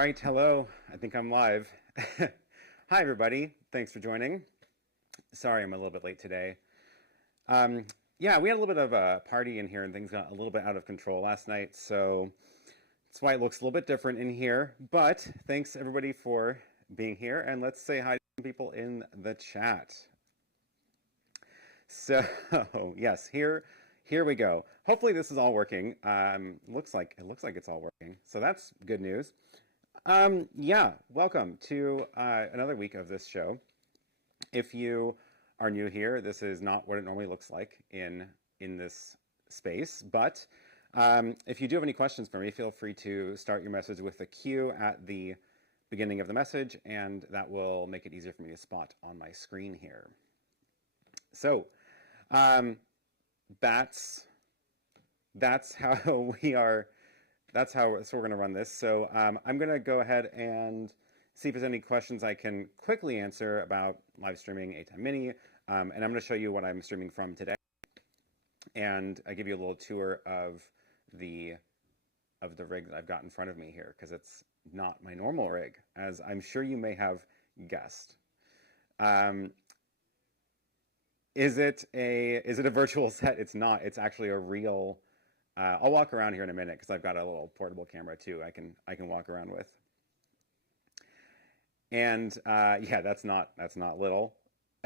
right, hello. I think I'm live. Hi, everybody. Thanks for joining. Sorry I'm a little bit late today. Yeah, we had a little bit of a party in here and things got a little bit out of control last night, so that's why it looks a little bit different in here. But thanks, everybody, for being here, and let's say hi to some people in the chat. So, yes, here we go. Hopefully this is all working. Looks like it's all working. So that's good news. Yeah, welcome to another week of this show. If you are new here, this is not what it normally looks like in this space. But if you do have any questions for me, feel free to start your message with a Q at the beginning of the message, and that will make it easier for me to spot on my screen here. So that's how we are. So we're going to run this. So I'm going to go ahead and see if there's any questions I can quickly answer about live streaming ATEM Mini, and I'm going to show you what I'm streaming from today, and I give you a little tour of the rig that I've got in front of me here, because it's not my normal rig, as I'm sure you may have guessed. Is it a virtual set? It's not. It's actually a real. I'll walk around here in a minute because I've got a little portable camera too. I can walk around with. And yeah, that's not little.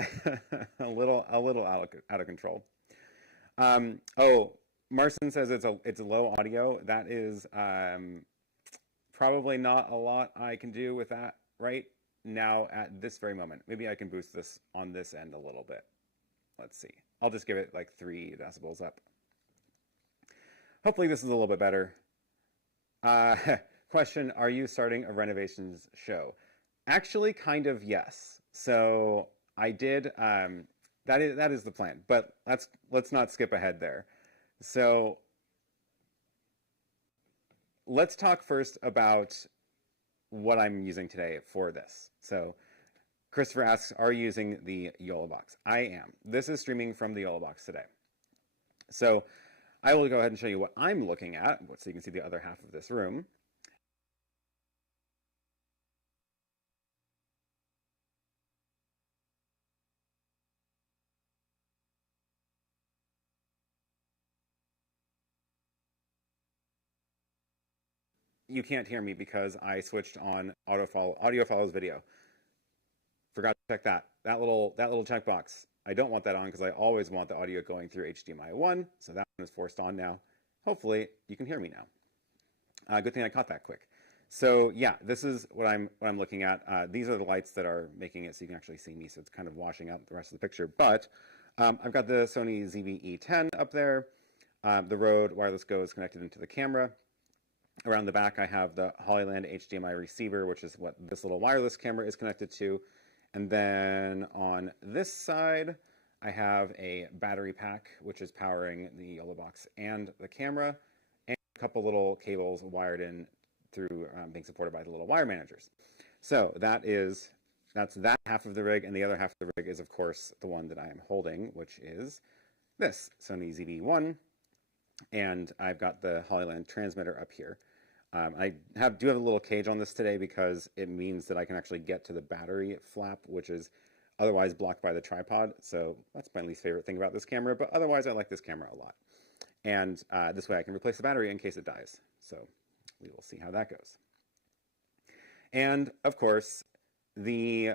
a little out of control. Oh, Marson says it's a low audio. That is probably not a lot I can do with that right now at this very moment. Maybe I can boost this on this end a little bit. Let's see. I'll just give it like 3 decibels up. Hopefully this is a little bit better. Question, are you starting a renovations show? Actually, kind of, yes. So I did, that is the plan, but let's not skip ahead there. So let's talk first about what I'm using today for this. So Christopher asks, are you using the YoloBox? I am. This is streaming from the YoloBox today. So I will go ahead and show you what I'm looking at, so you can see the other half of this room. You can't hear me because I switched on audio follows video. Forgot to check that little checkbox. I don't want that on because I always want the audio going through HDMI 1, so that one is forced on now. Hopefully you can hear me now. Good thing I caught that quick. So yeah, this is what I'm looking at. These are the lights that are making it so you can actually see me, so it's kind of washing out the rest of the picture. But I've got the Sony ZV-E10 up there. The Røde Wireless Go is connected into the camera. Around the back I have the Hollyland HDMI receiver, which is what this little wireless camera is connected to. And then on this side, I have a battery pack, which is powering the YoloBox and the camera, and a couple little cables wired in through being supported by the little wire managers. So that's that half of the rig, and the other half of the rig is, of course, the one that I am holding, which is this Sony ZV-1, and I've got the Hollyland transmitter up here. I do have a little cage on this today because it means that I can actually get to the battery flap, which is otherwise blocked by the tripod. So that's my least favorite thing about this camera, but otherwise I like this camera a lot. And this way I can replace the battery in case it dies. So we will see how that goes. And of course, the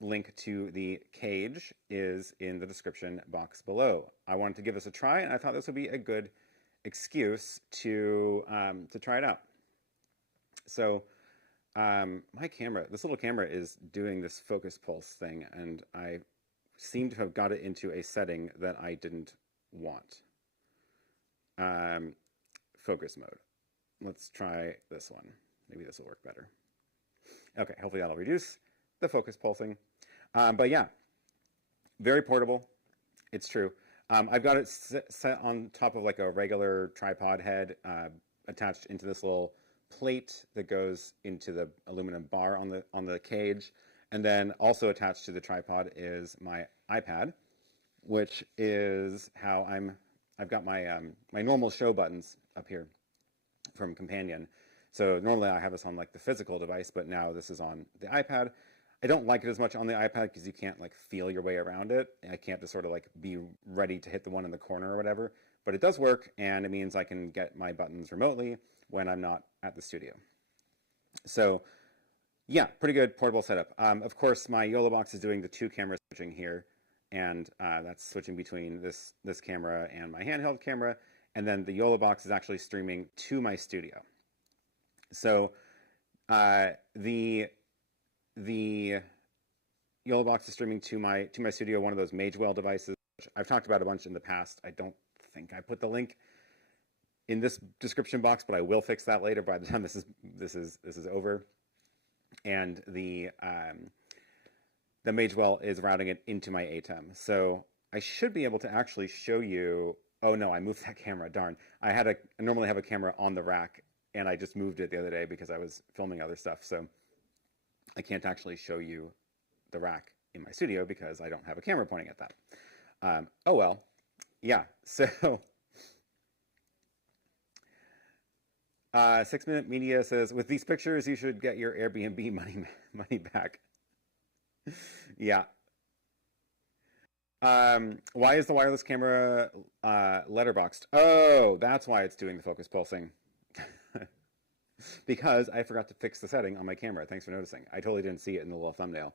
link to the cage is in the description box below. I wanted to give this a try, and I thought this would be a good excuse to try it out. So my camera, this little camera is doing this focus pulse thing, and I seem to have got it into a setting that I didn't want. Focus mode. Let's try this one. Maybe this will work better. Okay, hopefully that'll reduce the focus pulsing. But yeah, very portable. It's true. I've got it set on top of like a regular tripod head, attached into this little plate that goes into the aluminum bar on the cage, and then also attached to the tripod is my iPad, which is how I've got my my normal show buttons up here from Companion. So normally I have this on like the physical device, but now this is on the iPad. I don't like it as much on the iPad because you can't like feel your way around it. I can't just sort of like be ready to hit the one in the corner or whatever, but it does work, and it means I can get my buttons remotely when I'm not at the studio. So yeah, pretty good portable setup. Of course, my YoloBox is doing the 2 camera switching here, and that's switching between this camera and my handheld camera, and then the YoloBox is actually streaming to my studio. So the YoloBox is streaming to my studio, one of those Magewell devices, which I've talked about a bunch in the past. I don't think I put the link in this description box, but I will fix that later by the time this is over. And the Magewell is routing it into my ATEM. So I should be able to actually show you. Oh no, I moved that camera. Darn. I normally have a camera on the rack, and I just moved it the other day because I was filming other stuff. So I can't actually show you the rack in my studio because I don't have a camera pointing at that. Oh well. Yeah. So 6 Minute Media says, with these pictures, you should get your Airbnb money back. Yeah. Why is the wireless camera letterboxed? Oh, that's why it's doing the focus pulsing. Because I forgot to fix the setting on my camera. Thanks for noticing. I totally didn't see it in the little thumbnail.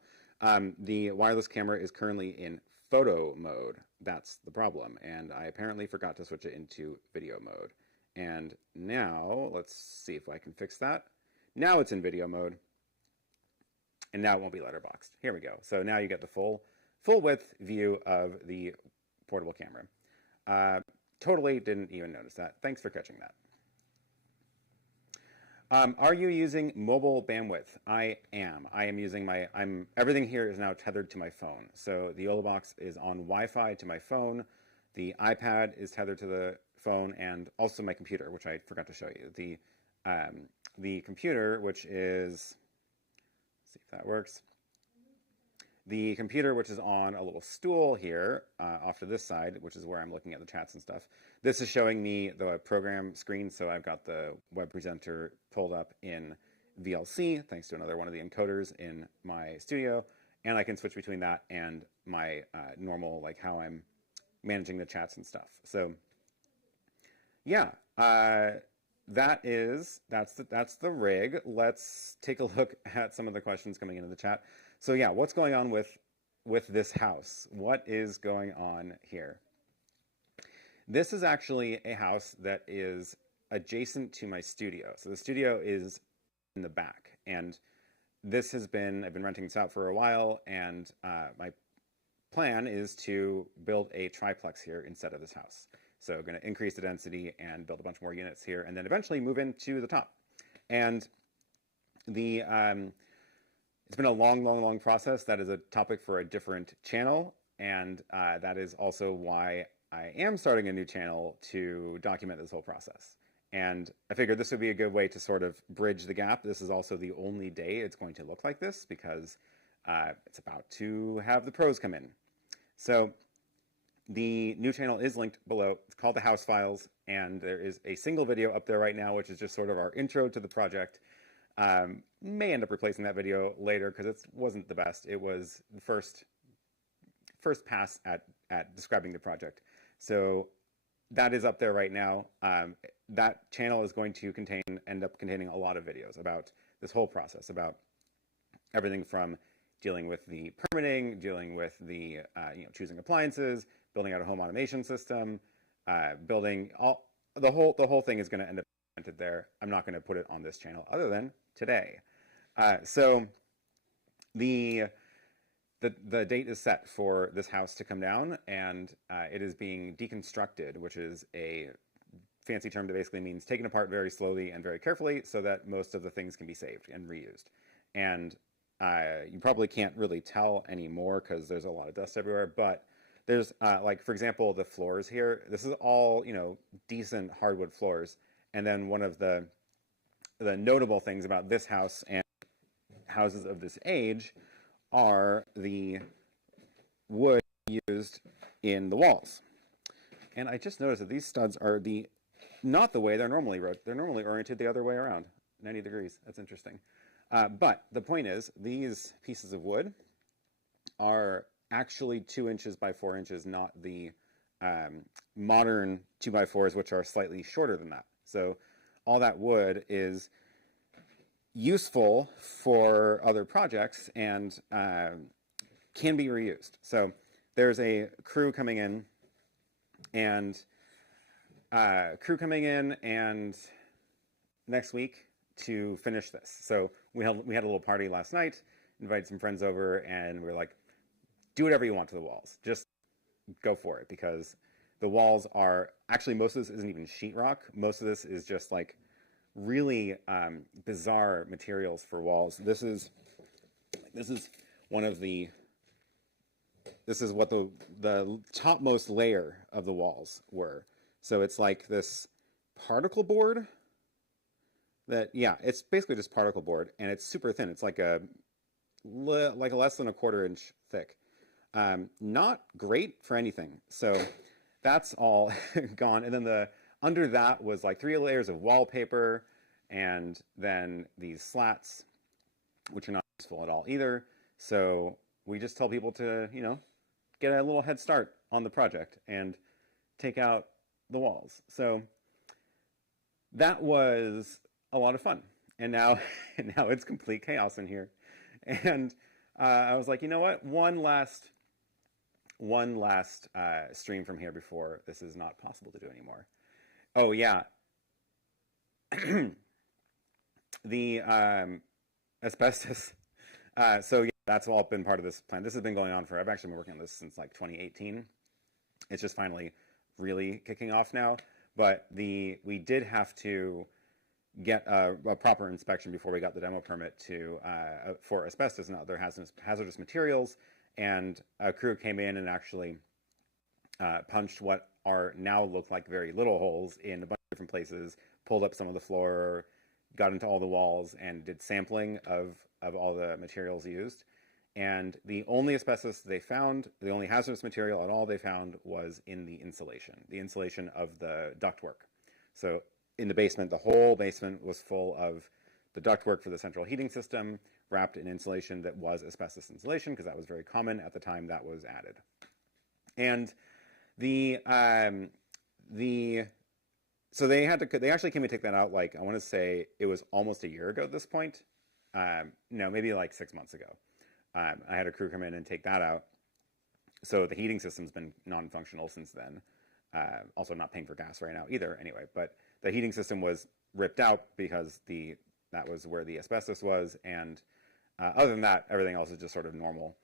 The wireless camera is currently in photo mode. That's the problem. And I apparently forgot to switch it into video mode. And now, let's see if I can fix that. Now it's in video mode. And now it won't be letterboxed. Here we go. So now you get the full width view of the portable camera. Totally didn't even notice that. Thanks for catching that. Are you using mobile bandwidth? I am. I am using everything here is now tethered to my phone. So the YoloBox is on Wi-Fi to my phone. The iPad is tethered to the phone, and also my computer, which I forgot to show you. The computer, which is, let's see if that works. The computer, which is on a little stool here, off to this side, which is where I'm looking at the chats and stuff. This is showing me the program screen, so I've got the web presenter pulled up in VLC, thanks to another one of the encoders in my studio, and I can switch between that and my normal, like how I'm managing the chats and stuff. So yeah, that's the rig. Let's take a look at some of the questions coming into the chat. So yeah, what's going on with this house? What is going on here? This is actually a house that is adjacent to my studio. So the studio is in the back, and I've been renting this out for a while, and my plan is to build a triplex here instead of this house. So going to increase the density and build a bunch more units here, and then eventually move into the top. And it's been a long process. That is a topic for a different channel, and that is also why I am starting a new channel to document this whole process. And I figured this would be a good way to sort of bridge the gap. This is also the only day it's going to look like this, because it's about to have the pros come in. So the new channel is linked below. It's called The House Files, and there is a single video up there right now, which is just sort of our intro to the project. May end up replacing that video later because it wasn't the best. It was the first pass at describing the project. So that is up there right now. That channel is going to end up containing a lot of videos about this whole process, about everything from dealing with the permitting, dealing with the choosing appliances, building out a home automation system, building the whole thing is going to end up presented there. I'm not going to put it on this channel other than today. So the date is set for this house to come down, and it is being deconstructed, which is a fancy term that basically means taken apart very slowly and very carefully so that most of the things can be saved and reused. And you probably can't really tell anymore because there's a lot of dust everywhere, but there's like, for example, the floors here. This is all, decent hardwood floors. And then one of the notable things about this house and houses of this age are the wood used in the walls. And I just noticed that these studs are not the way they're normally oriented the other way around. 90 degrees. That's interesting. But the point is, these pieces of wood are actually 2 inches by 4 inches, not the modern 2x4s, which are slightly shorter than that. So all that wood is useful for other projects and can be reused. So there's a crew coming in and next week to finish this. So we had a little party last night, invited some friends over, and we were like, do whatever you want to the walls. Just go for it, because the walls are actually, most of this isn't even sheetrock. Most of this is just like really bizarre materials for walls. This is one of the, this is what the topmost layer of the walls were. So it's like this particle board that, yeah, it's basically just particle board, and it's super thin. It's like a less than a 1/4 inch thick. Not great for anything. So that's all gone. And then under that was like 3 layers of wallpaper, and then these slats, which are not useful at all either. So we just tell people to, you know, get a little head start on the project and take out the walls. So that was a lot of fun. And now it's complete chaos in here. And I was like, you know what? One last stream from here before this is not possible to do anymore. Oh yeah. The asbestos. So yeah, that's all been part of this plan. This has been going on for, I've actually been working on this since like 2018. It's just finally really kicking off now. But we did have to get a proper inspection before we got the demo permit for asbestos and other hazardous materials. And a crew came in and actually punched what are now look like very little holes in a bunch of different places, pulled up some of the floor, got into all the walls, and did sampling of all the materials used. And the only asbestos they found, the only hazardous material at all they found, was in the insulation of the ductwork. So in the basement, the whole basement was full of the ductwork for the central heating system, wrapped in insulation that was asbestos insulation, because that was very common at the time that was added. And so they actually came to take that out, like, I want to say it was almost a year ago at this point. No, maybe like 6 months ago. I had a crew come in and take that out. So the heating system's been non-functional since then. Also not paying for gas right now either, anyway. But the heating system was ripped out because that was where the asbestos was, and other than that, everything else is just sort of normal.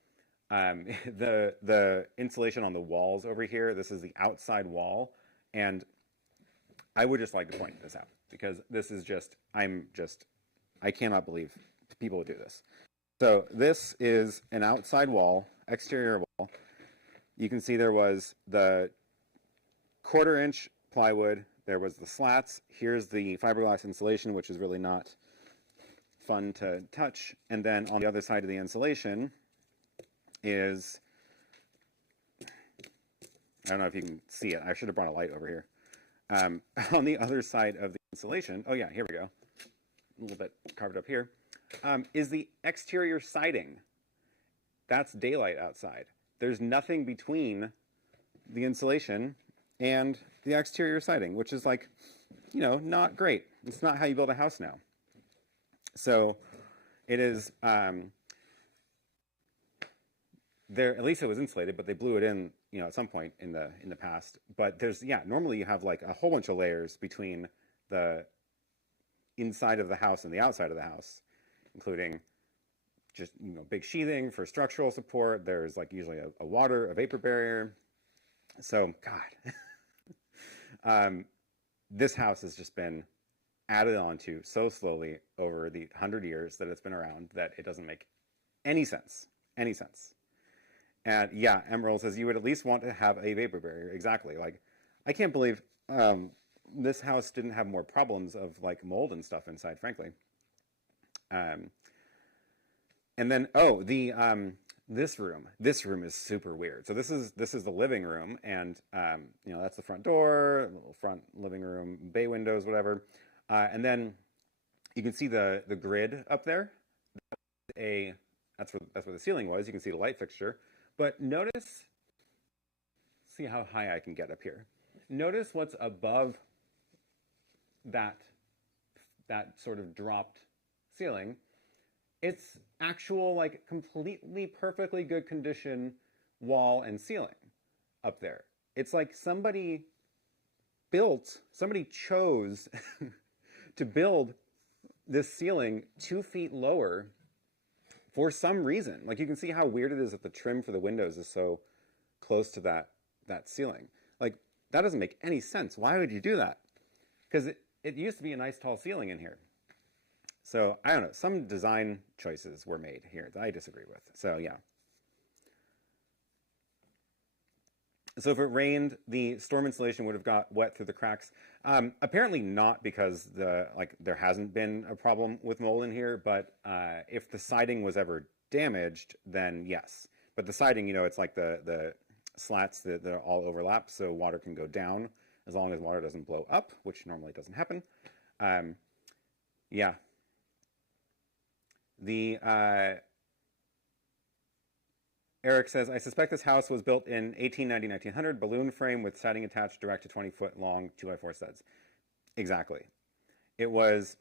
The insulation on the walls over here, this is the outside wall, and I would just like to point this out, because this is just, I cannot believe people would do this. So this is an outside wall, exterior wall. You can see there was the 1/4 inch plywood, there was the slats, here's the fiberglass insulation, which is really not fun to touch, and then on the other side of the insulation is, I don't know if you can see it, I should have brought a light over here. On the other side of the insulation, oh yeah, here we go, a little bit carved up here, is the exterior siding. That's daylight outside. There's nothing between the insulation and the exterior siding, which is, like, you know, not great. It's not how you build a house now. So it is, there, at least it was insulated, but they blew it in, you know, at some point in the past. But there's, yeah, normally you have like a whole bunch of layers between the inside of the house and the outside of the house, including just, you know, big sheathing for structural support. There's like usually a vapor barrier. So, God, this house has just been added onto so slowly over the 100 years that it's been around that it doesn't make any sense. And yeah, Emerald says you would at least want to have a vapor barrier. Exactly. Like, I can't believe this house didn't have more problems of like mold and stuff inside, frankly. And then, oh, this room is super weird. So this is the living room, and you know, that's the front door, little front living room, bay windows, whatever. And then you can see the grid up there. That's where the ceiling was. You can see the light fixture. But notice, see how high I can get up here. Notice what's above that sort of dropped ceiling. It's actual, like, completely perfectly good condition wall and ceiling up there. It's like somebody chose to build this ceiling 2 feet lower for some reason. Like, you can see how weird it is that the trim for the windows is so close to that ceiling. Like, that doesn't make any sense. Why would you do that? Because it used to be a nice tall ceiling in here. So, I don't know. Some design choices were made here that I disagree with. So, yeah. So if it rained, the storm insulation would have got wet through the cracks. Apparently not, because there hasn't been a problem with mold in here. But if the siding was ever damaged, then yes. But the siding, you know, it's like the slats that all overlap, so water can go down as long as water doesn't blow up, which normally doesn't happen. Yeah. Eric says, I suspect this house was built in 1890-1900, balloon frame with siding attached direct to 20-foot long 2x4 studs. Exactly. It was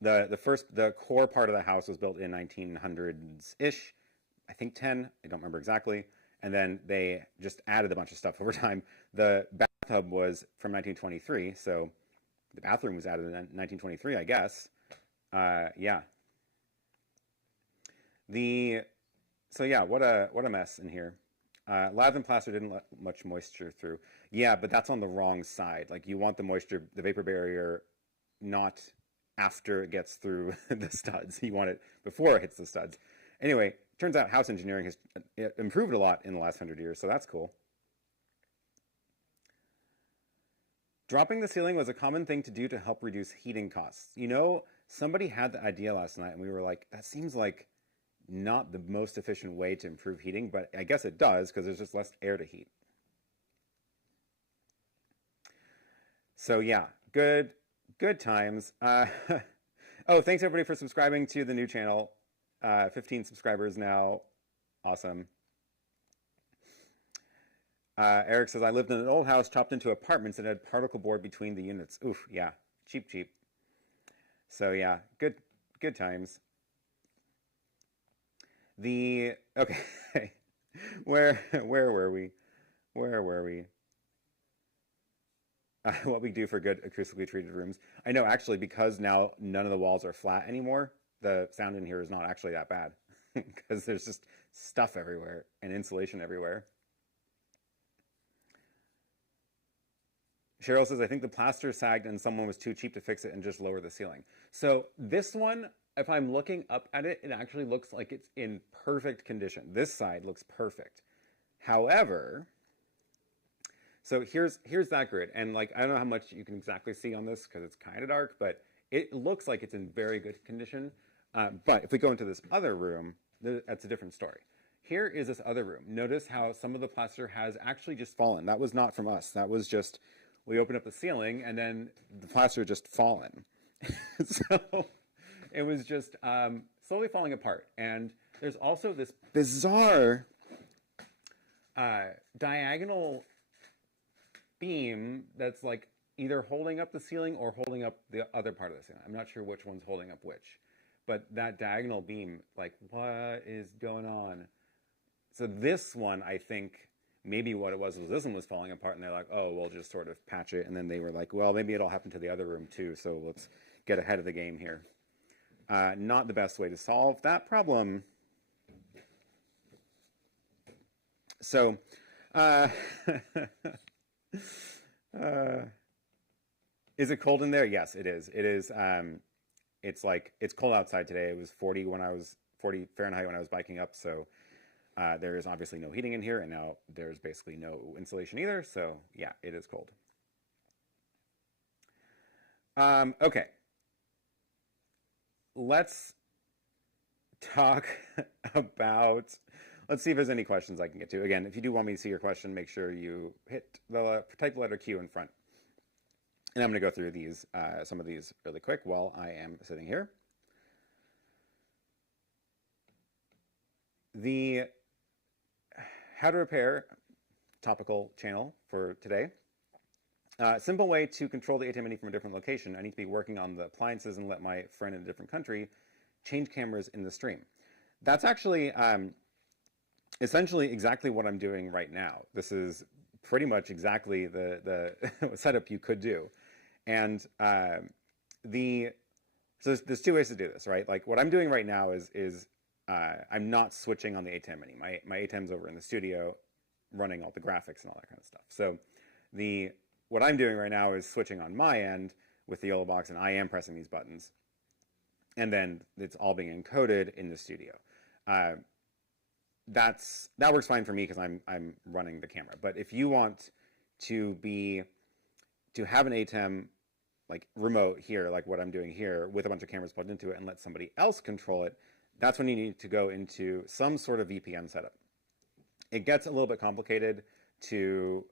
the core part of the house was built in 1900s-ish, I think 10, I don't remember exactly. And then they just added a bunch of stuff over time. The bathtub was from 1923, so the bathroom was added in 1923, I guess. Yeah. So yeah, what a mess in here. Lath and plaster didn't let much moisture through. Yeah, but that's on the wrong side. Like, you want the moisture, the vapor barrier, not after it gets through the studs. You want it before it hits the studs. Anyway, turns out house engineering has improved a lot in the last 100 years, so that's cool. Dropping the ceiling was a common thing to do to help reduce heating costs. You know, somebody had the idea last night, and we were like, that seems like not the most efficient way to improve heating, but I guess it does, because there's just less air to heat. So yeah, good times. Oh, thanks everybody for subscribing to the new channel. 15 subscribers now. Awesome. Eric says, I lived in an old house chopped into apartments that had particle board between the units. Oof, yeah, cheap. So yeah, good times. Okay, where were we? What we do for good acoustically treated rooms. I know, actually, because now none of the walls are flat anymore, the sound in here is not actually that bad, because there's just stuff everywhere and insulation everywhere. Cheryl says, I think the plaster sagged and someone was too cheap to fix it and just lower the ceiling. So this one, if I'm looking up at it, it actually looks like it's in perfect condition. This side looks perfect. However, so here's that grid. And like, I don't know how much you can exactly see on this because it's kind of dark, but it looks like it's in very good condition. But if we go into this other room, that's a different story. Here is this other room. Notice how some of the plaster has actually just fallen. That was not from us. That was just, we opened up the ceiling and then the plaster just fallen. So it was just slowly falling apart. And there's also this bizarre diagonal beam that's like either holding up the ceiling or holding up the other part of the ceiling. I'm not sure which one's holding up which. But that diagonal beam, like, what is going on? So this one, I think, maybe what it was this one was falling apart, and they're like, oh, we'll just sort of patch it. And then they were like, well, maybe it'll happen to the other room too, so let's get ahead of the game here. Not the best way to solve that problem. So, is it cold in there? Yes, it is. It is. It's cold outside today. It was 40 Fahrenheit when I was biking up. So there is obviously no heating in here, and now there's basically no insulation either. So yeah, it is cold. Okay. Let's talk about, let's see if there's any questions I can get to. Again, if you do want me to see your question, make sure you type the letter Q in front. And I'm going to go through these, some of these really quick while I am sitting here. The how to repair topical channel for today. Simple way to control the ATEM Mini from a different location. I need to be working on the appliances and let my friend in a different country change cameras in the stream. That's actually essentially exactly what I'm doing right now. This is pretty much exactly the setup you could do. And so there's two ways to do this, right? Like what I'm doing right now is I'm not switching on the ATEM Mini. My ATEM's over in the studio running all the graphics and all that kind of stuff. So what I'm doing right now is switching on my end with the YoloBox, and I am pressing these buttons. And then it's all being encoded in the studio. That works fine for me because I'm running the camera. But if you want to have an ATEM like remote here, like what I'm doing here, with a bunch of cameras plugged into it and let somebody else control it, that's when you need to go into some sort of VPN setup. It gets a little bit complicated to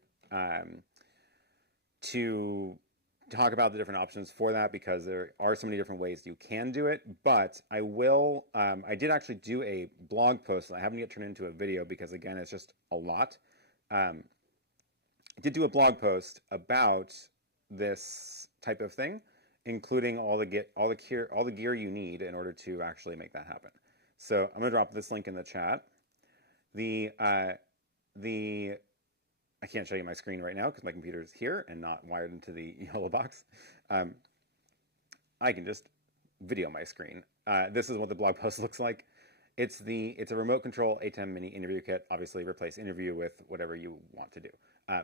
talk about the different options for that because there are so many different ways you can do it, but I will, I did actually do a blog post that I haven't yet turned into a video because again, it's just a lot. I did do a blog post about this type of thing, including all the gear you need in order to actually make that happen. So I'm gonna drop this link in the chat. I can't show you my screen right now because my computer is here and not wired into the YoloBox. I can just video my screen. This is what the blog post looks like. It's a remote control ATEM Mini interview kit. Obviously, replace interview with whatever you want to do.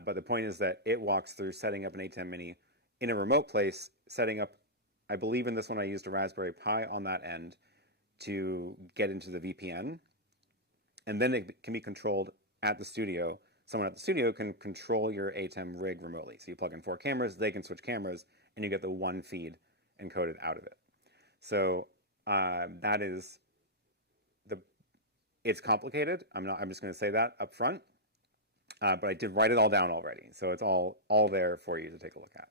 But the point is that it walks through setting up an ATEM Mini in a remote place, setting up, I believe in this one I used a Raspberry Pi on that end to get into the VPN. And then it can be controlled at the studio. Someone at the studio can control your ATEM rig remotely. So you plug in 4 cameras, they can switch cameras, and you get the one feed encoded out of it. So that is it's complicated. I'm just going to say that up front. But I did write it all down already. So it's all there for you to take a look at.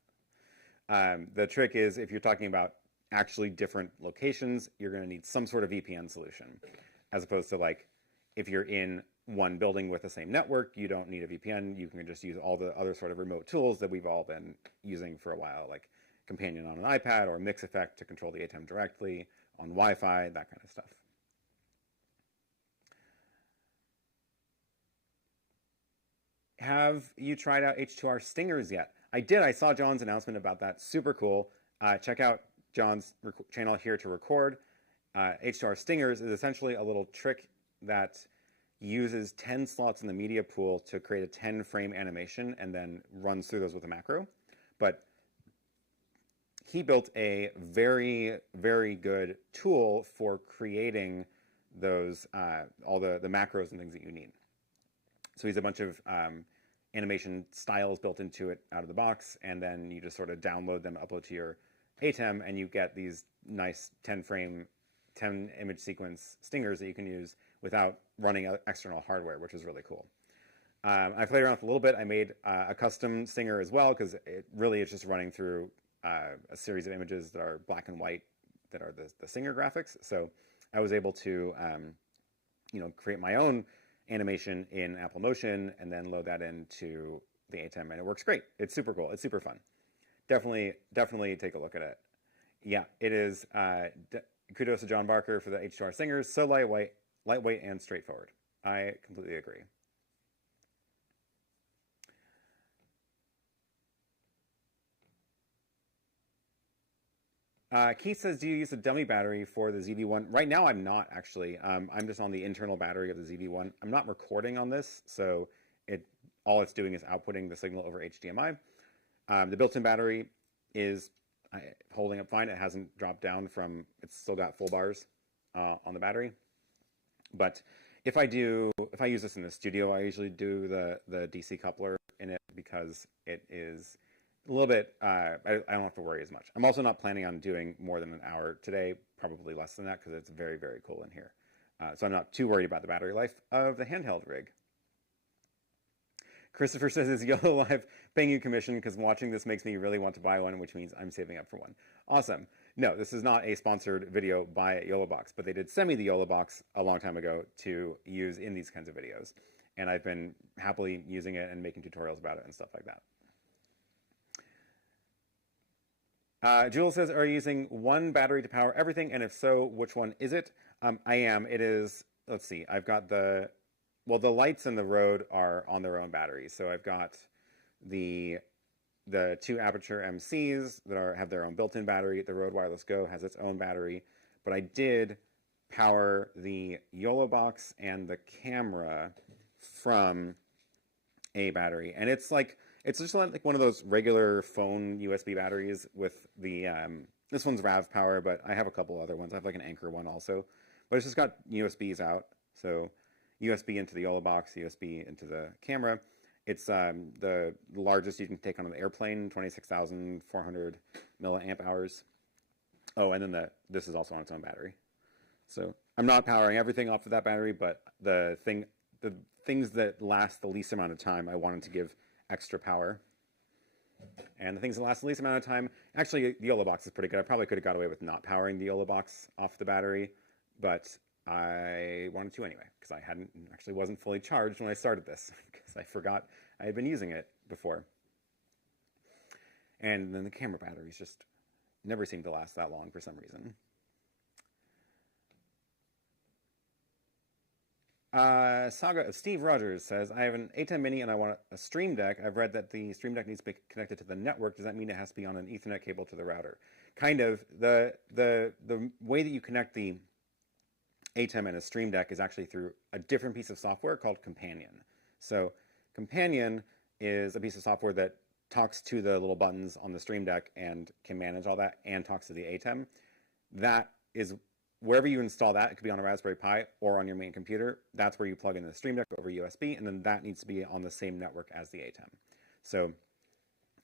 The trick is if you're talking about actually different locations, you're going to need some sort of VPN solution, as opposed to like if you're in one building with the same network, you don't need a VPN. You can just use all the other sort of remote tools that we've all been using for a while, like Companion on an iPad or Mix Effect to control the ATEM directly on Wi-Fi, that kind of stuff. Have you tried out H2R Stingers yet? I did. I saw John's announcement about that. Super cool. Check out John's channel here to record. H2R Stingers is essentially a little trick that uses 10 slots in the media pool to create a 10-frame animation and then runs through those with a macro. But he built a very, very good tool for creating those, all the macros and things that you need. So he's a bunch of animation styles built into it out of the box, and then you just sort of download them, upload to your ATEM, and you get these nice 10-frame, 10-image sequence stingers that you can use without running external hardware, which is really cool. I played around with a little bit. I made a custom stinger as well, because it really is just running through a series of images that are black and white that are the stinger graphics. So I was able to create my own animation in Apple Motion and then load that into the ATEM, and it works great. It's super cool. It's super fun. Definitely take a look at it. Yeah, it is. Kudos to John Barker for the H2R Stingers. So lightweight and straightforward. I completely agree. Keith says, do you use a dummy battery for the ZV-1? Right now, I'm not actually. I'm just on the internal battery of the ZV-1. I'm not recording on this, so all it's doing is outputting the signal over HDMI. The built-in battery is holding up fine. It hasn't dropped down from, it's still got full bars on the battery. But if I use this in the studio, I usually do the DC coupler in it because it is a little bit, I don't have to worry as much. I'm also not planning on doing more than an hour today, probably less than that, because it's very, very cool in here. So I'm not too worried about the battery life of the handheld rig. Christopher says, is YOLO Live paying you commission? Because watching this makes me really want to buy one, which means I'm saving up for one. Awesome. No, this is not a sponsored video by YoloBox, but they did send me the YoloBox a long time ago to use in these kinds of videos. And I've been happily using it and making tutorials about it and stuff like that. Jules says, are you using one battery to power everything? And if so, which one is it? I am. It is, let's see, I've got the lights and the Rode are on their own batteries. So I've got the two Aputure MCs that have their own built-in battery. The Røde Wireless Go has its own battery. But I did power the YoloBox and the camera from a battery. And it's just like one of those regular phone USB batteries with the, this one's RAVPower, but I have a couple other ones. I have like an Anker one also. But it's just got USBs out. So USB into the YoloBox, USB into the camera. It's the largest you can take on an airplane, 26,400 milliamp hours. Oh, and then this is also on its own battery. So I'm not powering everything off of that battery, but the things that last the least amount of time, I wanted to give extra power. And the things that last the least amount of time, actually, the YoloBox is pretty good. I probably could have got away with not powering the YoloBox off the battery, but I wanted to anyway, because I wasn't fully charged when I started this, because I forgot I had been using it before. And then the camera batteries just never seem to last that long for some reason. Saga of Steve Rogers says, I have an ATEM Mini and I want a Stream Deck. I've read that the Stream Deck needs to be connected to the network. Does that mean it has to be on an Ethernet cable to the router? Kind of. The way that you connect the ATEM and a Stream Deck is actually through a different piece of software called Companion. So Companion is a piece of software that talks to the little buttons on the Stream Deck and can manage all that and talks to the ATEM. That is wherever you install that. It could be on a Raspberry Pi or on your main computer. That's where you plug in the Stream Deck over USB, and then that needs to be on the same network as the ATEM. So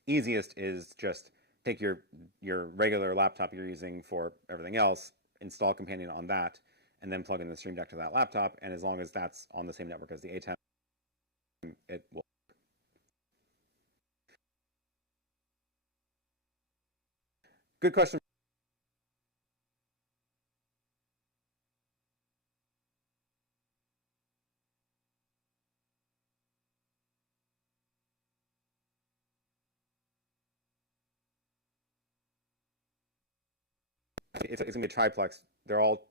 easiest is just take your regular laptop you're using for everything else, install Companion on that, and then plug in the Stream Deck to that laptop, and as long as that's on the same network as the ATEM, it will. Good question. It's going to be a triplex. They're all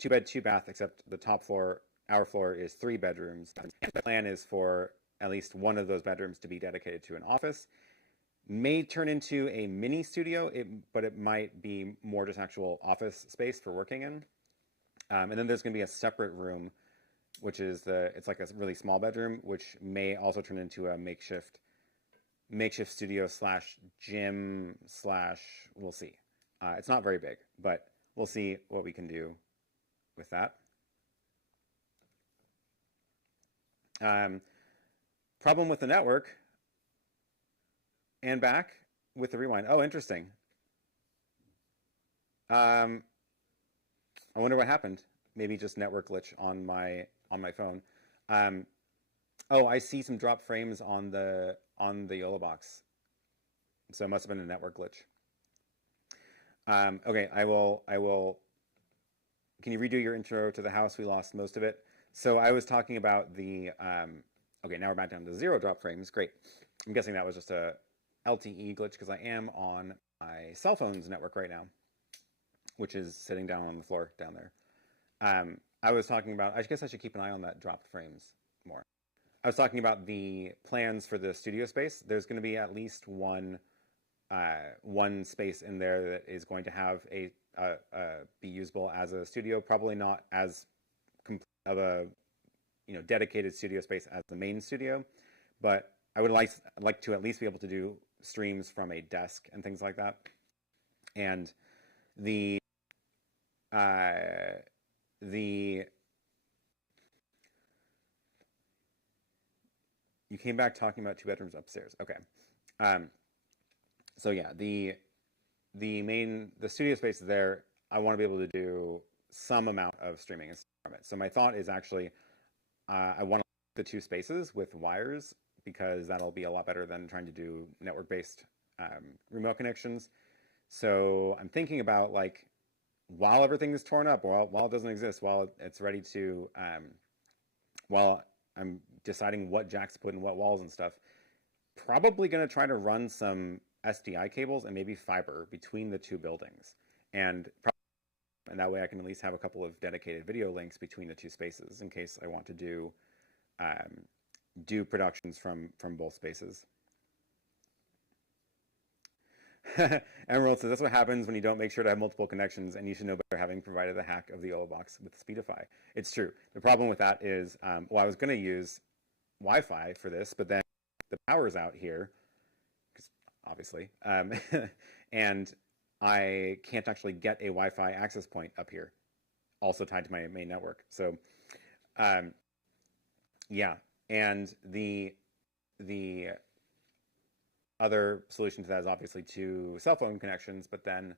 2-bed, 2-bath, except the top floor, our floor, is 3 bedrooms. The plan is for at least one of those bedrooms to be dedicated to an office. May turn into a mini studio, but it might be more just actual office space for working in. And then there's going to be a separate room, which is it's like a really small bedroom, which may also turn into a makeshift studio / gym / we'll see. It's not very big, but we'll see what we can do with that. Problem with the network and back with the rewind. Oh, interesting. I wonder what happened. Maybe just network glitch on my phone. Oh, I see some drop frames on the YoloBox. So it must have been a network glitch. Okay, I will. Can you redo your intro to the house? We lost most of it. So I was talking about the. Okay, now we're back down to 0 drop frames. Great. I'm guessing that was just a LTE glitch because I am on my cell phone's network right now, which is sitting down on the floor down there. I was talking about. I guess I should keep an eye on that dropped frames more. I was talking about the plans for the studio space. There's going to be at least one space in there that is going to have be usable as a studio. Probably not as complete of a dedicated studio space as the main studio, but I would like to at least be able to do streams from a desk and things like that. And you came back talking about 2 bedrooms upstairs. Okay. So yeah, the studio space there, I want to be able to do some amount of streaming from it. So my thought is actually, I want to link the 2 spaces with wires because that'll be a lot better than trying to do network-based remote connections. So I'm thinking about, like, while everything is torn up, while it doesn't exist, while it's ready to, while I'm deciding what jacks to put in what walls and stuff, probably going to try to run some SDI cables and maybe fiber between the two buildings. And that way I can at least have a couple of dedicated video links between the two spaces in case I want to do productions from both spaces. Emerald says, that's what happens when you don't make sure to have multiple connections, and you should know better having provided the hack of the YoloBox with Speedify. It's true. The problem with that is, well, I was going to use Wi-Fi for this, but then the power's out here, obviously, and I can't actually get a Wi-Fi access point up here, also tied to my main network. So, yeah, and the other solution to that is obviously 2 cell phone connections, but then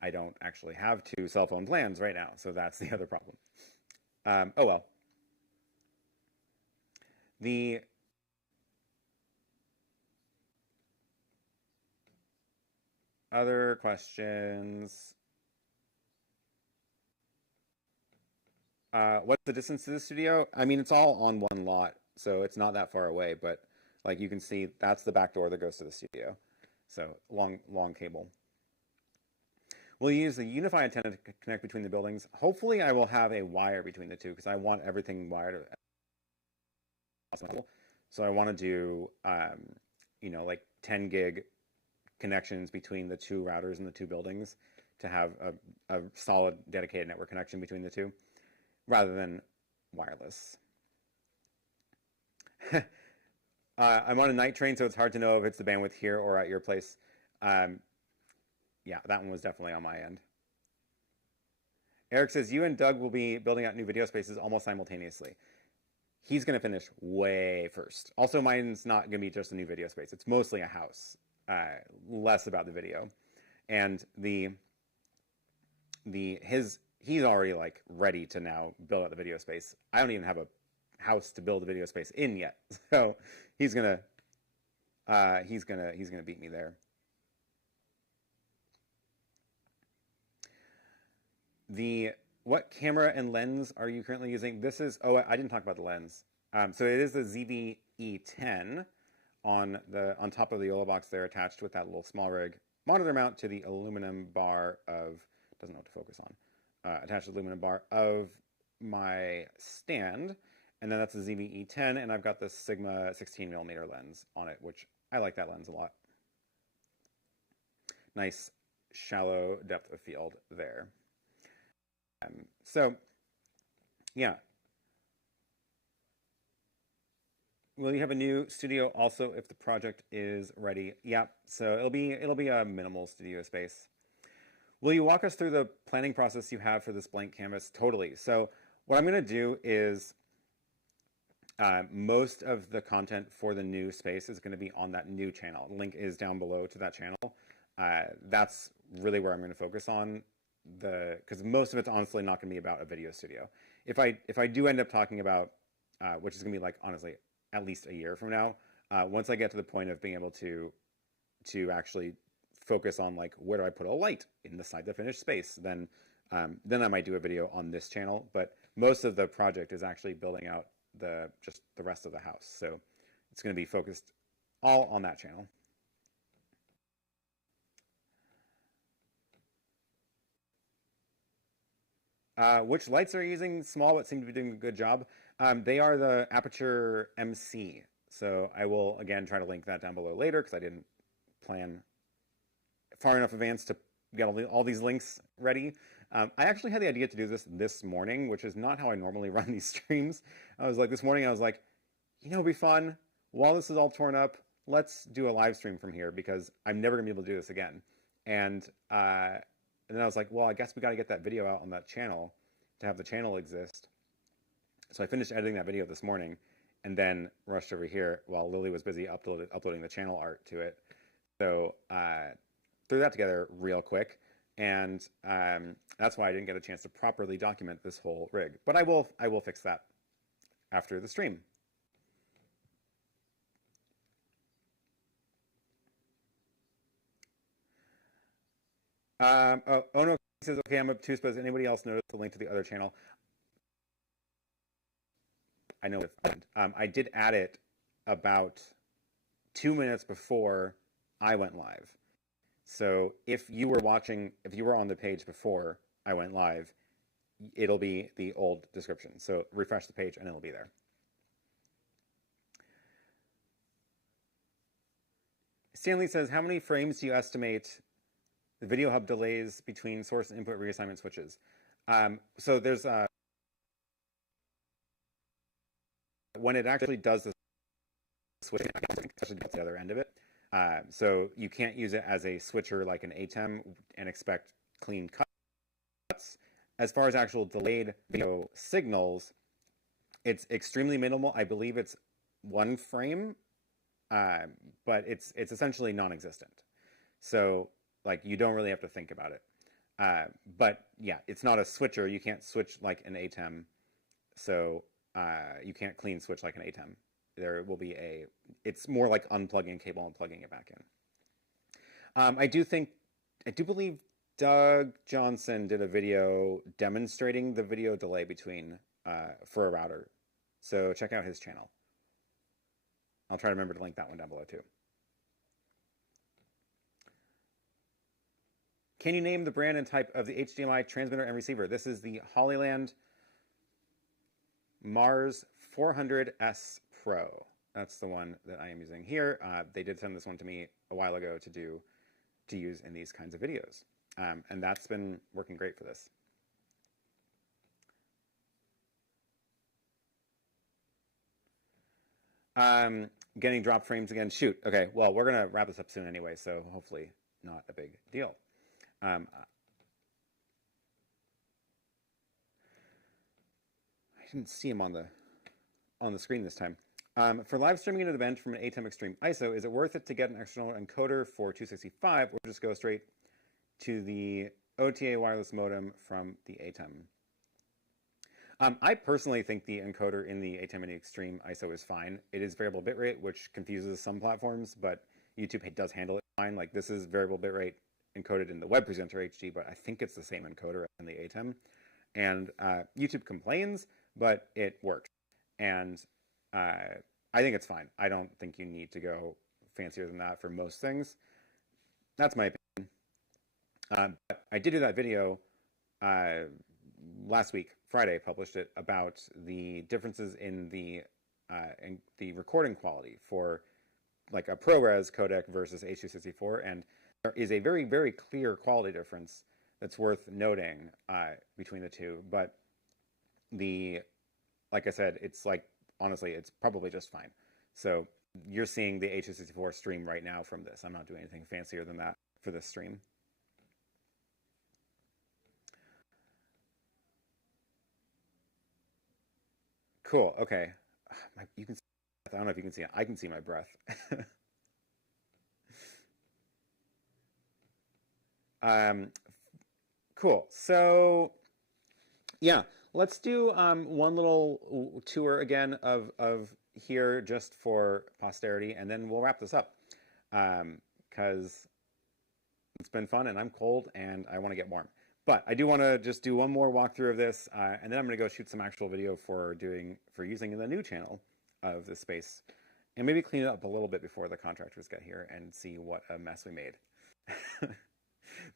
I don't actually have 2 cell phone plans right now, so that's the other problem. Oh well. The other questions. What's the distance to the studio? I mean, it's all on one lot, so it's not that far away, but like you can see, that's the back door that goes to the studio. So long cable. We'll use the Unify antenna to connect between the buildings. Hopefully I will have a wire between the two because I want everything wired as possible. So I want to do, you know, like 10 gig connections between the 2 routers in the 2 buildings to have a solid dedicated network connection between the 2 rather than wireless. I'm on a night train, so it's hard to know if it's the bandwidth here or at your place. Yeah, that one was definitely on my end. Eric says, you and Doug will be building out new video spaces almost simultaneously. He's going to finish way first. Also, mine's not going to be just a new video space. It's mostly a house, less about the video. And he's already like ready to now build out the video space. I don't even have a house to build a video space in yet, so he's gonna beat me there. What camera and lens are you currently using? This is, oh, I didn't talk about the lens. So it is the ZV-E10 on top of the YoloBox there, attached with that little small rig monitor mount to the aluminum bar of, doesn't know what to focus on, attached to the aluminum bar of my stand. And then that's the ZV-E10, and I've got this Sigma 16mm lens on it, which I like that lens a lot. Nice shallow depth of field there. So, yeah. Will you have a new studio also if the project is ready? Yeah, so it'll be a minimal studio space. Will you walk us through the planning process you have for this blank canvas? Totally. So what I'm going to do is most of the content for the new space is going to be on that new channel. The link is down below to that channel. That's really where I'm going to focus on, because most of it's honestly not going to be about a video studio. If I do end up talking about, which is going to be like honestly at least a year from now, once I get to the point of being able to actually focus on like where do I put a light inside the finished space, then I might do a video on this channel. But most of the project is actually building out just the rest of the house, so it's going to be focused all on that channel. Which lights are you using? Small, but seem to be doing a good job. They are the Aputure MC, so I will again try to link that down below later because I didn't plan far enough advance to get all these links ready. I actually had the idea to do this morning, which is not how I normally run these streams. I was like, this morning I was like, you know, it'd be fun. While this is all torn up, let's do a live stream from here because I'm never gonna be able to do this again. And then I was like, well, I guess we got to get that video out on that channel to have the channel exist. So I finished editing that video this morning and then rushed over here while Lily was busy uploading the channel art to it. So threw that together real quick. And that's why I didn't get a chance to properly document this whole rig. But I will fix that after the stream. Oh no, he says, okay, I'm obtuse, but does anybody else notice the link to the other channel? I know I did add it about 2 minutes before I went live. So if you were on the page before I went live, it'll be the old description. So refresh the page and it'll be there. Stanley says, how many frames do you estimate the video hub delays between source and input reassignment switches? So there's when it actually does the switch, especially at the other end of it. So you can't use it as a switcher like an ATEM and expect clean cuts. As far as actual delayed video signals, it's extremely minimal. I believe it's 1 frame, but it's essentially non-existent. So like you don't really have to think about it. But yeah, it's not a switcher. You can't switch like an ATEM. So you can't clean switch like an ATEM. There will be it's more like unplugging a cable and plugging it back in. I do believe Doug Johnson did a video demonstrating the video delay between, for a router. So check out his channel. I'll try to remember to link that one down below too. Can you name the brand and type of the HDMI transmitter and receiver? This is the Hollyland Mars 400S Pro. That's the one that I am using here. They did send this one to me a while ago to use in these kinds of videos. And that's been working great for this. Getting drop frames again. Shoot. Okay, well, we're going to wrap this up soon anyway, so hopefully not a big deal. I didn't see him on the screen this time. For live streaming an event from an ATEM Extreme ISO, is it worth it to get an external encoder for 265 or just go straight to the OTA wireless modem from the ATEM? I personally think the encoder in the ATEM Mini Extreme ISO is fine. It is variable bitrate, which confuses some platforms, but YouTube does handle it fine. Like this is variable bitrate encoded in the web presenter HD, but I think it's the same encoder in the ATEM. And YouTube complains, but it works. And I think it's fine. I don't think you need to go fancier than that for most things. That's my opinion. But I did do that video last week, Friday, published it, about the differences in the recording quality for like a ProRes codec versus H.264, and there is a very, very clear quality difference that's worth noting between the two. But like I said, it's like, honestly, it's probably just fine. So you're seeing the H.264 stream right now from this. I'm not doing anything fancier than that for this stream. Cool. Okay. You can. I don't know if you can see it. I can see my breath. Cool. So, yeah, let's do one little tour again of here just for posterity, and then we'll wrap this up because it's been fun and I'm cold and I want to get warm. But I do want to just do one more walkthrough of this, and then I'm going to go shoot some actual video for using in the new channel of this space, and maybe clean it up a little bit before the contractors get here and see what a mess we made.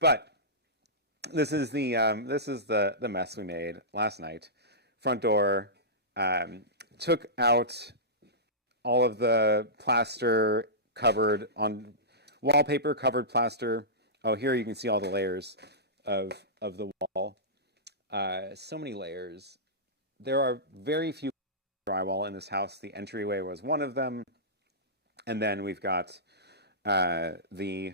But this is the mess we made last night. Front door, took out all of the plaster covered on wallpaper, covered plaster. Oh, here you can see all the layers of the wall. So many layers. There are very few drywall in this house. The entryway was one of them. And then we've got the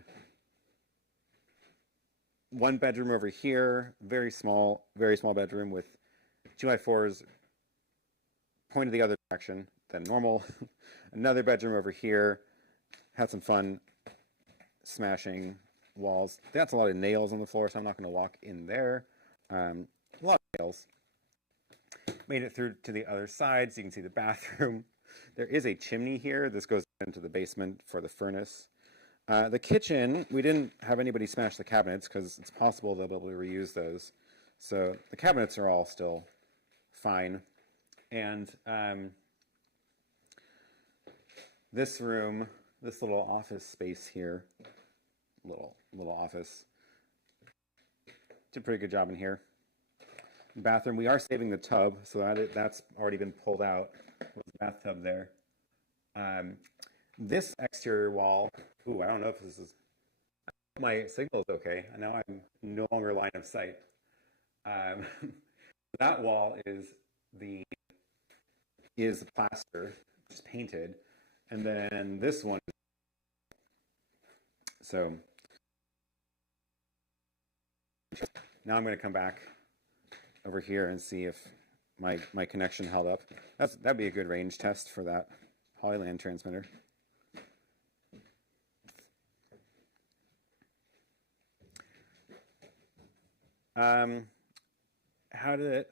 one bedroom over here, very small bedroom with 2x4s pointed the other direction than normal. Another bedroom over here. Had some fun smashing walls. That's a lot of nails on the floor, so I'm not going to walk in there. A lot of nails. Made it through to the other side, so you can see the bathroom. There is a chimney here. This goes into the basement for the furnace. The kitchen, we didn't have anybody smash the cabinets because it's possible they'll be able to reuse those. So the cabinets are all still fine. And this room, this little office space here, little office, did a pretty good job in here. Bathroom, we are saving the tub, so that's already been pulled out. With the bathtub there. This exterior wall, ooh, I don't know if this is, my signal is okay. Now I'm no longer line of sight. That wall is the plaster, just painted, and then this one. So now I'm going to come back over here and see if my connection held up. That'd be a good range test for that Hollyland transmitter. How did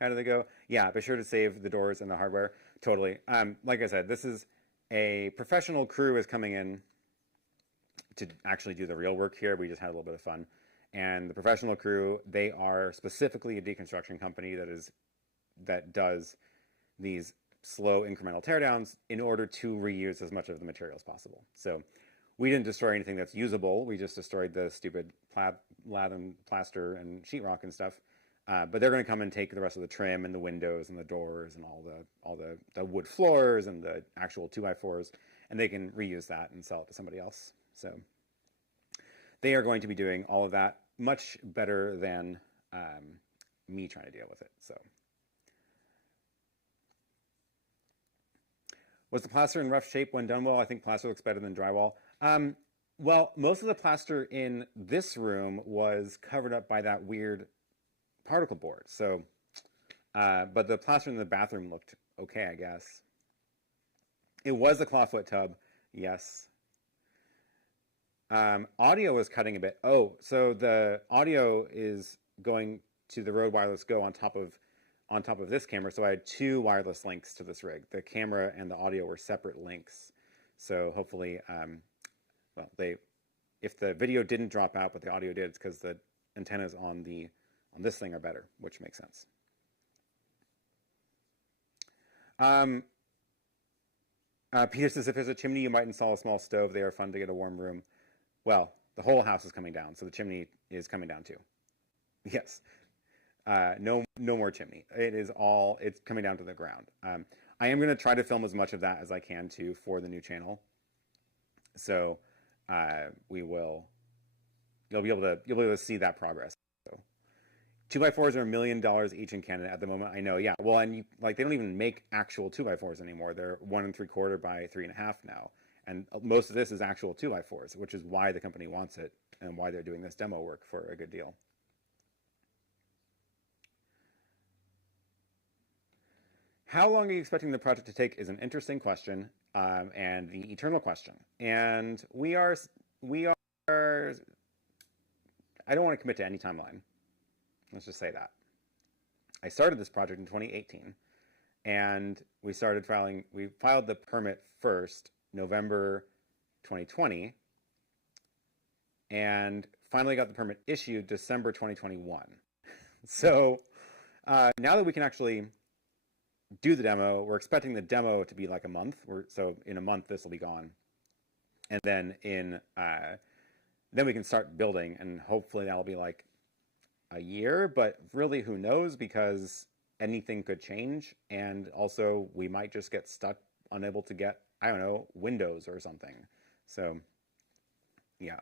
it go? Yeah, be sure to save the doors and the hardware. Totally. Like I said, this is a professional crew is coming in to actually do the real work here. We just had a little bit of fun. And the professional crew, they are specifically a deconstruction company that does these slow incremental teardowns in order to reuse as much of the material as possible. So we didn't destroy anything that's usable. We just destroyed the stupid lath and plaster and sheetrock and stuff. But they're going to come and take the rest of the trim and the windows and the doors and all the wood floors and the actual 2x4s, and they can reuse that and sell it to somebody else. So they are going to be doing all of that much better than me trying to deal with it. So, was the plaster in rough shape when done well? I think plaster looks better than drywall. Well, most of the plaster in this room was covered up by that weird particle board. So, but the plaster in the bathroom looked okay, I guess. It was a clawfoot tub, yes. Audio was cutting a bit. Oh, so the audio is going to the Røde Wireless Go on top of this camera. So I had two wireless links to this rig. The camera and the audio were separate links. So hopefully, well, if the video didn't drop out, but the audio did, it's because the antennas on this thing are better, which makes sense. Peter says, if there's a chimney, you might install a small stove. They are fun to get a warm room. Well, the whole house is coming down, so the chimney is coming down too. Yes. No more chimney. It's coming down to the ground. I am going to try to film as much of that as I can too for the new channel. So you'll be able to see that progress. So 2x4s are $1 million each in Canada at the moment. I know, yeah. Well, and they don't even make actual 2x4s anymore. They're 1 3/4 by 3.5 now. And most of this is actual 2x4s, which is why the company wants it and why they're doing this demo work for a good deal. How long are you expecting the project to take is an interesting question, and the eternal question. And we are, I don't want to commit to any timeline. Let's just say that. I started this project in 2018, and we filed the permit first, November 2020, and finally got the permit issued December 2021. So now that we can actually do the demo, we're expecting the demo to be like a month. So in a month, this will be gone. And then then we can start building, and hopefully that'll be like a year, but really who knows, because anything could change. And also we might just get stuck, unable to get, I don't know, windows or something. So yeah.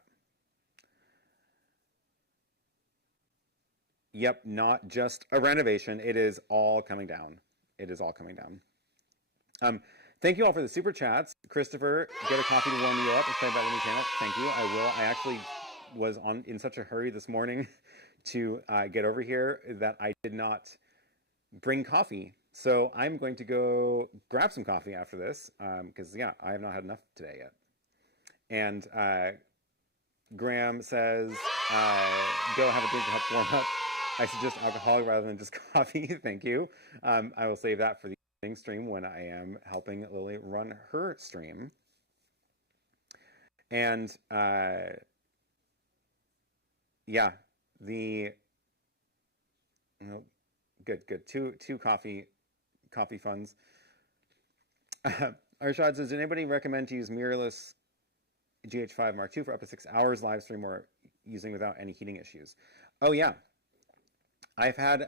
Yep, not just a renovation. It is all coming down. It is all coming down. Thank you all for the super chats. Christopher, get a coffee to warm you up and start that new channel. Thank you. I will. I actually was in such a hurry this morning to get over here that I did not bring coffee. So I'm going to go grab some coffee after this because, yeah, I have not had enough today yet. And Graham says, go have a drink to help warm up. I suggest alcoholic rather than just coffee. Thank you. I will save that for the evening stream when I am helping Lily run her stream. And yeah, good. Two coffee funds. Arshad says, did anybody recommend to use mirrorless GH5 Mark II for up to 6 hours live stream or using without any heating issues? Oh yeah, I've had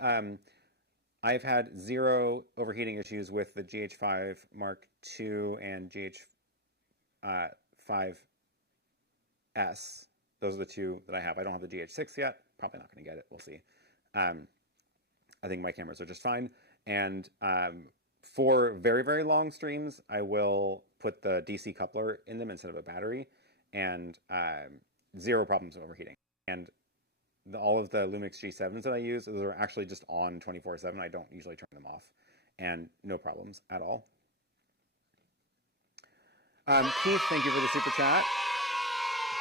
zero overheating issues with the GH5 Mark II and GH5S. Those are the two that I have. I don't have the GH6 yet. Probably not going to get it. We'll see. I think my cameras are just fine. And for very, very long streams, I will put the DC coupler in them instead of a battery, and zero problems with overheating. And all of the Lumix G7s that I use, those are actually just on 24/7. I don't usually turn them off, and no problems at all. Keith, thank you for the super chat.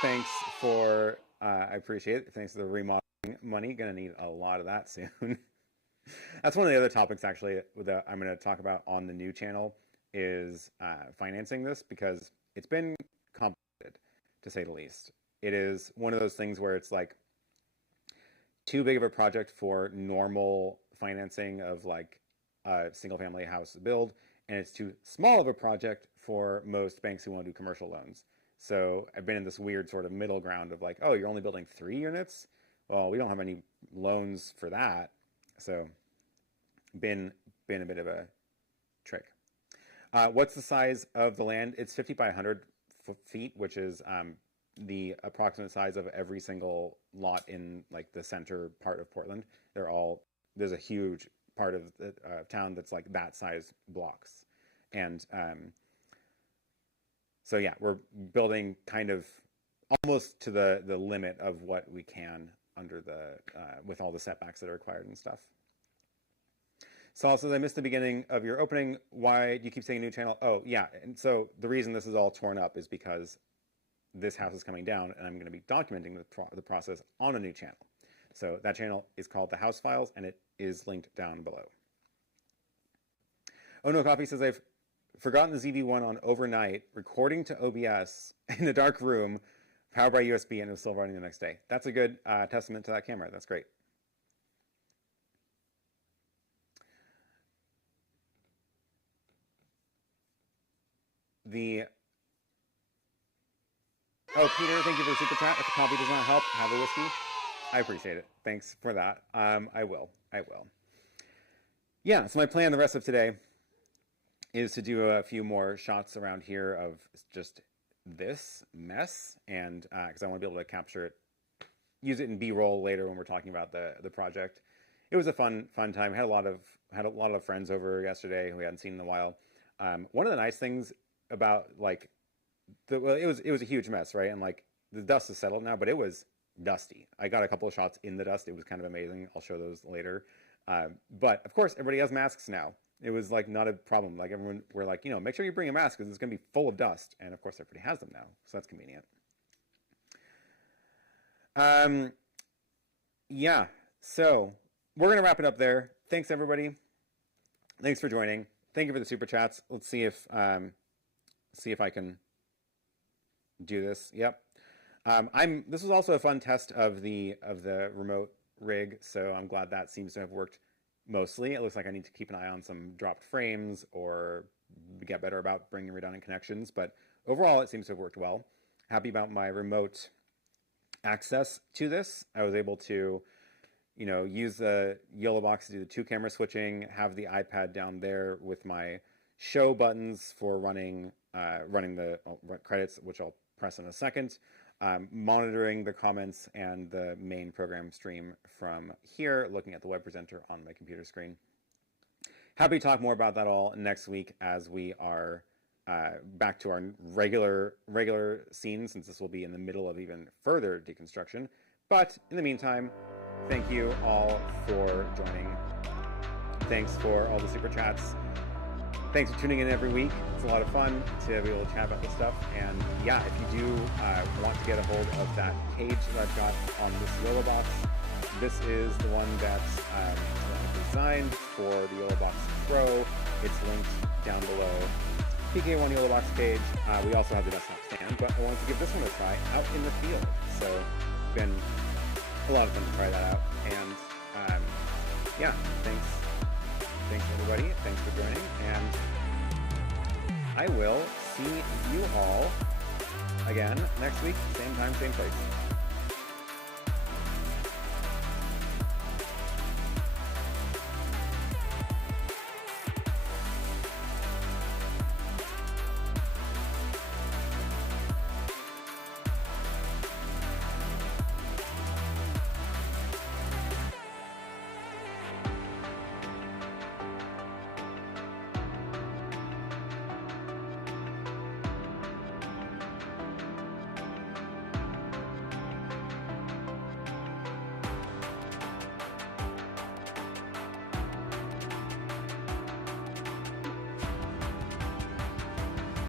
Thanks for, I appreciate it. Thanks for the remodeling money. Gonna need a lot of that soon. That's one of the other topics actually that I'm going to talk about on the new channel is financing this, because it's been complicated, to say the least. It is one of those things where it's like too big of a project for normal financing of like a single family house build, and it's too small of a project for most banks who want to do commercial loans. So I've been in this weird sort of middle ground of like, oh, you're only building 3 units? Well, we don't have any loans for that. So been a bit of a trick. What's the size of the land? It's 50 by 100 feet, which is the approximate size of every single lot in like the center part of Portland. There's a huge part of the town that's like that size blocks. And so yeah, we're building kind of almost to the limit of what we can under the with all the setbacks that are required and stuff. Saul says, I missed the beginning of your opening. Why do you keep saying new channel? Oh yeah, and so the reason this is all torn up is because this house is coming down, and I'm going to be documenting the process on a new channel. So that channel is called The House Files, and it is linked down below. Oh no, Coffee says, I've forgotten the ZV-1 on overnight, recording to OBS in a dark room, powered by USB, and it was still running the next day. That's a good testament to that camera. That's great. Oh, Peter, thank you for the super chat. If the coffee does not help, have a whiskey. I appreciate it. Thanks for that. I will. Yeah, so my plan the rest of today is to do a few more shots around here of just this mess, and because I want to be able to capture it, use it in B-roll later when we're talking about the project. It was a fun time. Had a lot of friends over yesterday who we hadn't seen in a while. One of the nice things about like it was a huge mess, right? And like the dust is settled now, but it was dusty. I got a couple of shots in the dust. It was kind of amazing. I'll show those later. But of course, everybody has masks now. It was like not a problem. Like everyone, we're like, make sure you bring a mask because it's going to be full of dust. And of course, everybody has them now, so that's convenient. Yeah. So we're going to wrap it up there. Thanks everybody. Thanks for joining. Thank you for the super chats. Let's see if I can do this. Yep. This was also a fun test of the remote rig, so I'm glad that seems to have worked mostly. It looks like I need to keep an eye on some dropped frames or get better about bringing redundant connections, but overall it seems to have worked well. Happy about my remote access to this. I was able to, use the YoloBox to do the 2-camera switching, have the iPad down there with my show buttons for running the credits, which I'll press in a second, monitoring the comments and the main program stream from here, looking at the web presenter on my computer screen. Happy to talk more about that all next week as we are back to our regular scene, since this will be in the middle of even further deconstruction. But in the meantime, thank you all for joining. Thanks for all the super chats. Thanks for tuning in every week. It's a lot of fun to be able to chat about this stuff. And yeah, if you do want to get a hold of that cage that I've got on this YoloBox, this is the one that's designed for the YoloBox Pro. It's linked down below. PK1 YoloBox Cage. We also have the desktop stand, but I wanted to give this one a try out in the field. So it's been a lot of fun to try that out. And yeah, thanks everybody. Thanks for joining. And I will see you all again next week, same time, same place.